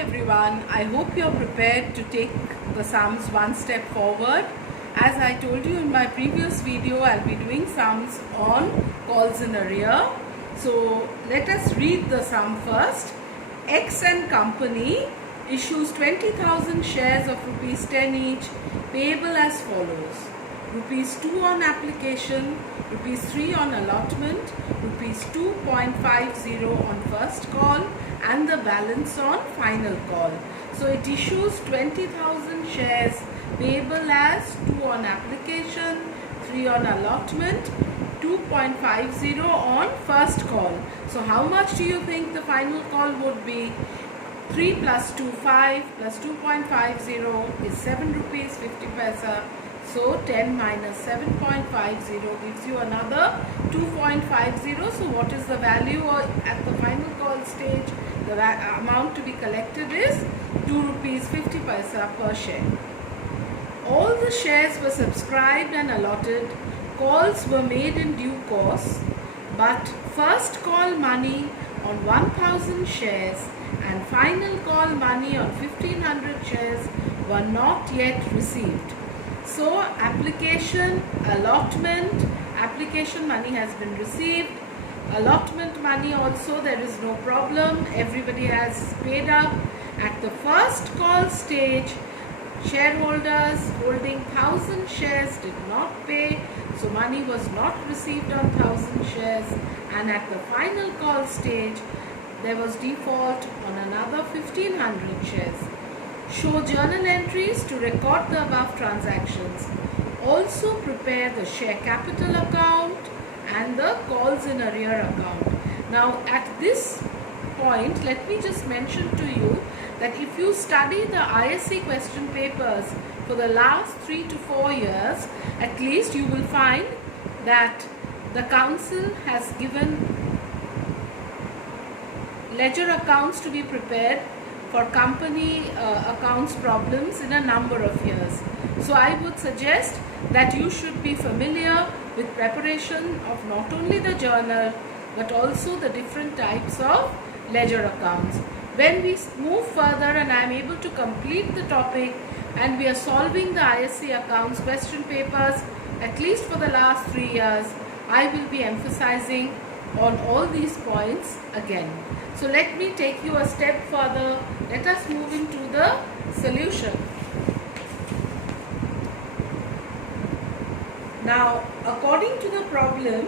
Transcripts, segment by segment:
everyone, I hope you're prepared to take the sums one step forward. As I told you in my previous video, I'll be doing sums on calls in arrear. So let us read the sum first. X and Company issues 20,000 shares of rupees 10 each, payable as follows: rupees 2 on application, rupees 3 on allotment, rupees 2.50 on first call, and the balance on final call. So it issues 20,000 shares payable as 2 on application, 3 on allotment, 2.50 on first call. So how much do you think the final call would be? 3 plus 2, 5 plus 2.50 is 7 rupees 50 paisa. So 10 minus 7.50 gives you another 2.50. So what is the value at the final call stage? The amount to be collected is 2 rupees 50 paisa per share. All the shares were subscribed and allotted. Calls were made in due course, but first call money on 1,000 shares and final call money on 1,500 shares were not yet received. So application money has been received. Allotment money also, there is no problem. Everybody has paid up. At the first call stage, shareholders holding 1,000 shares did not pay. So money was not received on 1,000 shares. And at the final call stage, there was default on another 1,500 shares. Show journal entries to record the above transactions. Also prepare the share capital account and the calls in arrear account. Now at this point, let me just mention to you that if you study the ISC question papers for the last 3 to 4 years, at least you will find that the council has given ledger accounts to be prepared for company accounts problems in a number of years. So I would suggest that you should be familiar with preparation of not only the journal but also the different types of ledger accounts. When we move further and I am able to complete the topic and we are solving the ISC accounts question papers at least for the last 3 years, I will be emphasizing on all these points again. So let me take you a step further. Let us move into the solution. Now, according to the problem,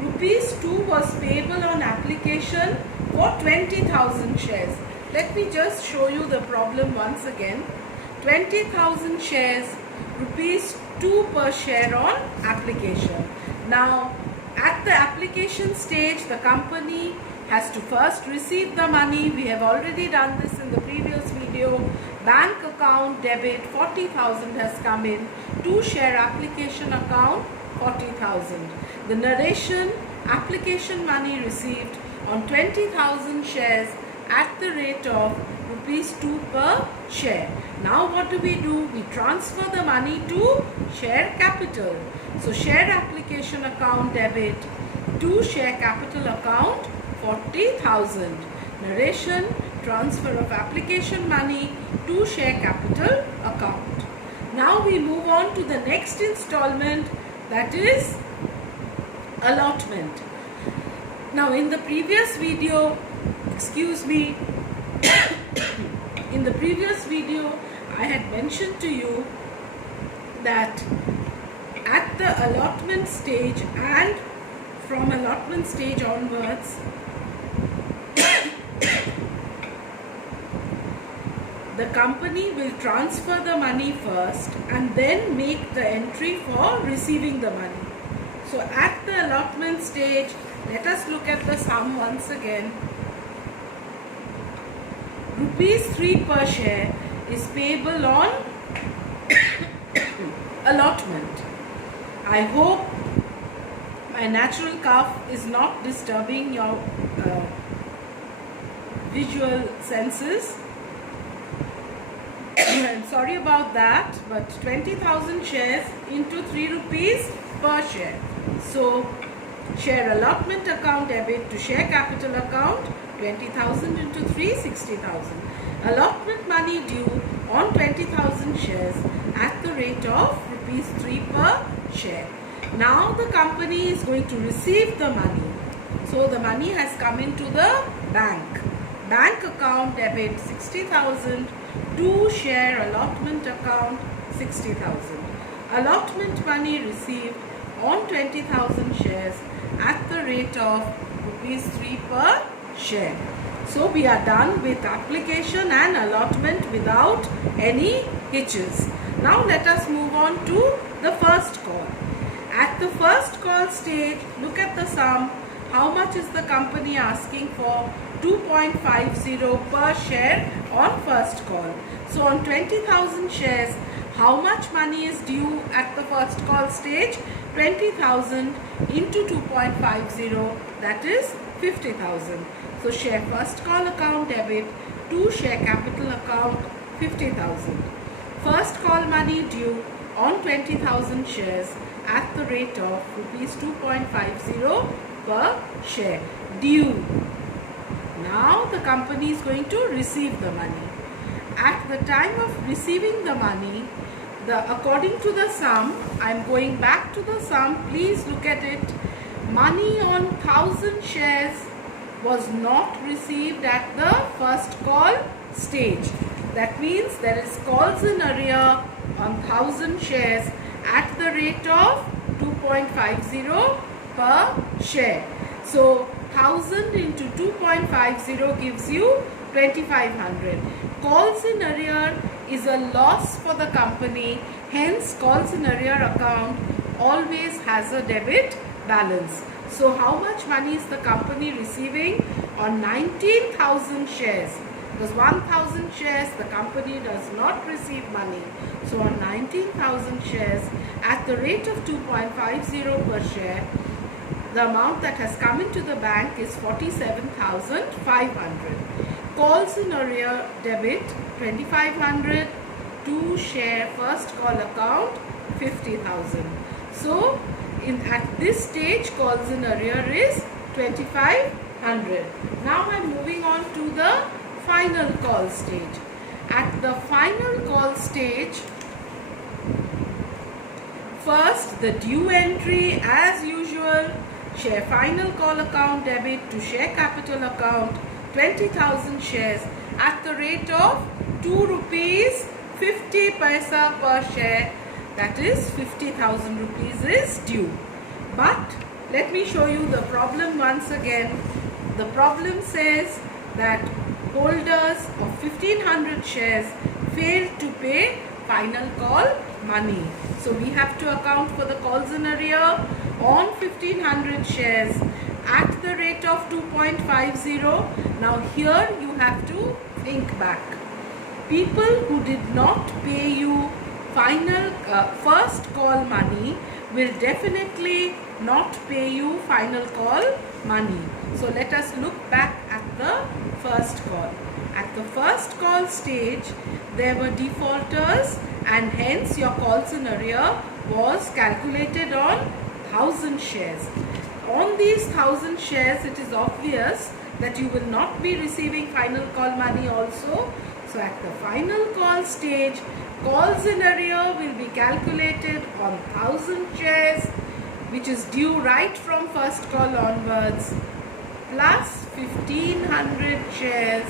rupees 2 was payable on application for 20,000 shares. Let me just show you the problem once again. 20,000 shares, rupees 2 per share on application. Now, at the application stage, the company has to first receive the money. We have already done this in the previous video. Bank account debit 40,000 has come in. To share application account 40,000. The narration: application money received on 20,000 shares at the rate of rupees 2 per share. Now what do? We transfer the money to share capital. So share application account debit to share capital account 40,000. Narration: transfer of application money to share capital account. Now we move on to the next installment, that is allotment. Now in the previous video, in the previous video I had mentioned to you that at the allotment stage and from allotment stage onwards, the company will transfer the money first and then make the entry for receiving the money. So at the allotment stage, let us look at the sum once again. Rupees 3 per share is payable on allotment. I hope my natural cough is not disturbing your visual senses. I'm sorry about that, but 20,000 shares into 3 rupees per share. So share allotment account debit to share capital account 20,000 into 3, 60,000. Allotment money due on 20,000 shares at the rate of rupees 3 per share. Now the company is going to receive the money. So the money has come into the bank. Bank account debit 60,000 to share allotment account 60,000. Allotment money received on 20,000 shares at the rate of rupees 3 per share. So we are done with application and allotment without any hitches. Now let us move on to the first call. At the first call stage, look at the sum. How much is the company asking for? 2.50 per share on first call. So on 20,000 shares, how much money is due at the first call stage? 20,000 into 2.50, that is 50,000. So share first call account debit to share capital account 50,000. First call money due on 20,000 shares at the rate of rupees 2.50 per share due. Now the company is going to receive the money. At the time of receiving the money, according to the sum, I am going back to the sum, please look at it. Money on 1,000 shares was not received at the first call stage. That means there is calls in arrear on 1,000 shares at the rate of 2.50 per share. So 1,000 into 2.50 gives you 2,500. Calls in arrear is a loss for the company. Hence, calls in arrear account always has a debit balance. So how much money is the company receiving on 19,000 shares? Because 1,000 shares the company does not receive money. So on 19,000 shares at the rate of 2.50 per share, the amount that has come into the bank is 47,500. Calls in arrear debit 2,500 to share first call account 50,000. So at this stage calls in arrear is 2,500. Now I am moving on to the final call stage. At the final call stage, first the due entry as usual, share final call account debit to share capital account 20,000 shares at the rate of 2 rupees 50 paisa per share, that is 50,000 rupees is due. But let me show you the problem once again. The problem says that holders of 1,500 shares failed to pay final call money. So we have to account for the calls in arrear on 1,500 shares at the rate of 2.50. Now here you have to think back. People who did not pay you final first call money will definitely not pay you final call money. So let us look back at the first call. At the first call stage, there were defaulters and hence your calls in arrear was calculated on 1,000 shares. On these 1,000 shares, it is obvious that you will not be receiving final call money also. So at the final call stage, calls in arrear will be calculated on 1,000 shares, which is due right from first call onwards, plus 1,500 shares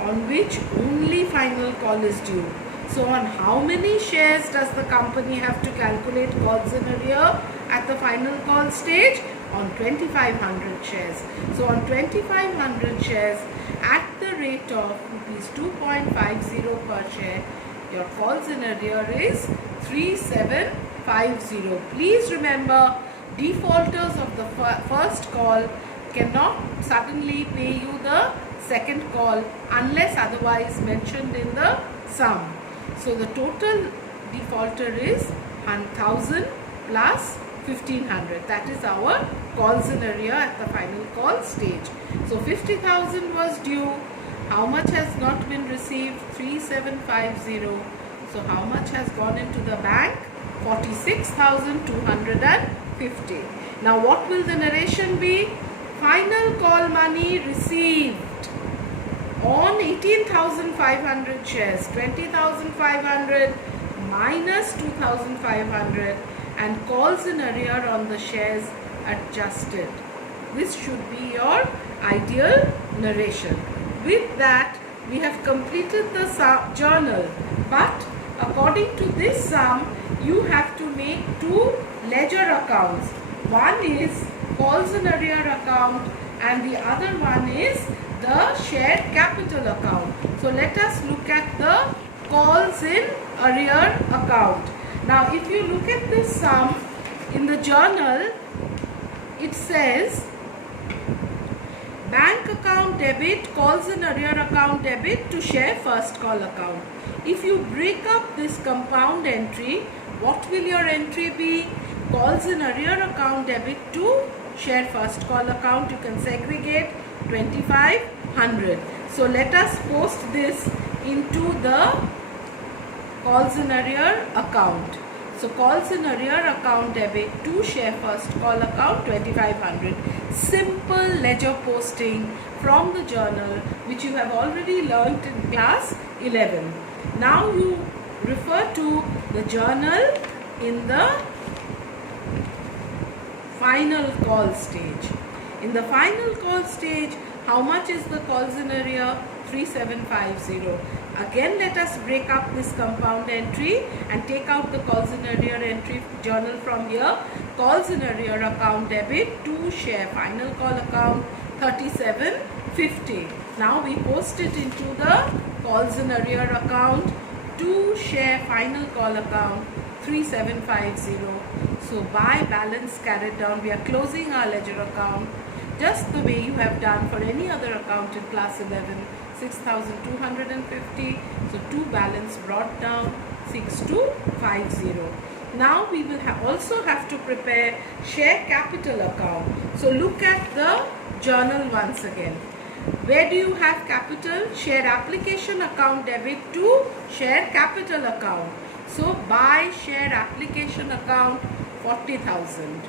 on which only final call is due. So on how many shares does the company have to calculate calls in arrear at the final call stage? On 2,500 shares. So on 2,500 shares at the rate of rupees 2.50 per share, your calls in arrear is 3,750. Please remember, defaulters of the first call cannot suddenly pay you the second call unless otherwise mentioned in the sum. So the total defaulter is 1,000 plus 1,500. That is our calls in arrear at the final call stage. So 50,000 was due. How much has not been received? 3,750. So how much has gone into the bank? 46,250. Now what will the narration be? Final call money received on 18,500 shares, 20,500 minus 2,500, and calls in arrear on the shares adjusted. This should be your ideal narration. With that, we have completed the journal, but according to this sum, you have to make two ledger accounts. One is calls in arrear account and the other one is the shared capital account. So let us look at the calls in arrear account. Now if you look at this sum in the journal, it says bank account debit, calls in arrear account debit to share first call account. If you break up this compound entry, what will your entry be? Calls in arrear account debit to share first call account. You can segregate 2,500. So let us post this into the calls in arrear account. So calls in arrear account debit to share first call account 2,500. Simple ledger posting from the journal, which you have already learnt in class 11. Now you refer to the journal in the final call stage. In the final call stage, how much is the calls in arrear? 3,750. Again, let us break up this compound entry and take out the calls in arrear entry journal from here. Calls in arrear account debit to share final call account 3,750. Now we post it into the calls in arrear account to share final call account 3,750. So by balance carried down, we are closing our ledger account just the way you have done for any other account in class 11, 6,250. So to balance brought down 6,250. Now we will also have to prepare share capital account. So look at the journal once again. Where do you have capital? Share application account debit to share capital account. So by share application account 40,000.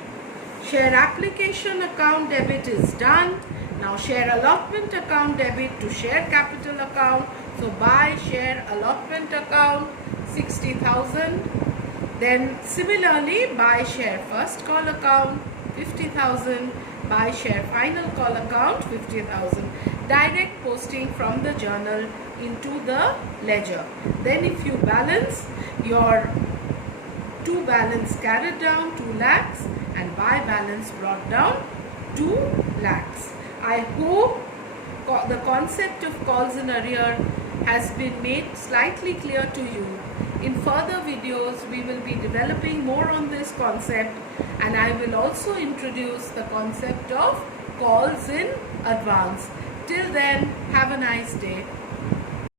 Share application account debit is done. Now share allotment account debit to share capital account. So by share allotment account 60,000. Then similarly by share first call account 50,000. By share final call account 50,000. Direct posting from the journal into the ledger. Then if you balance, your to balance carried down 2 lakhs and by balance brought down 2 lakhs. I hope the concept of calls in arrear has been made slightly clear to you. In further videos, we will be developing more on this concept, and I will also introduce the concept of calls in advance. Till then, have a nice day.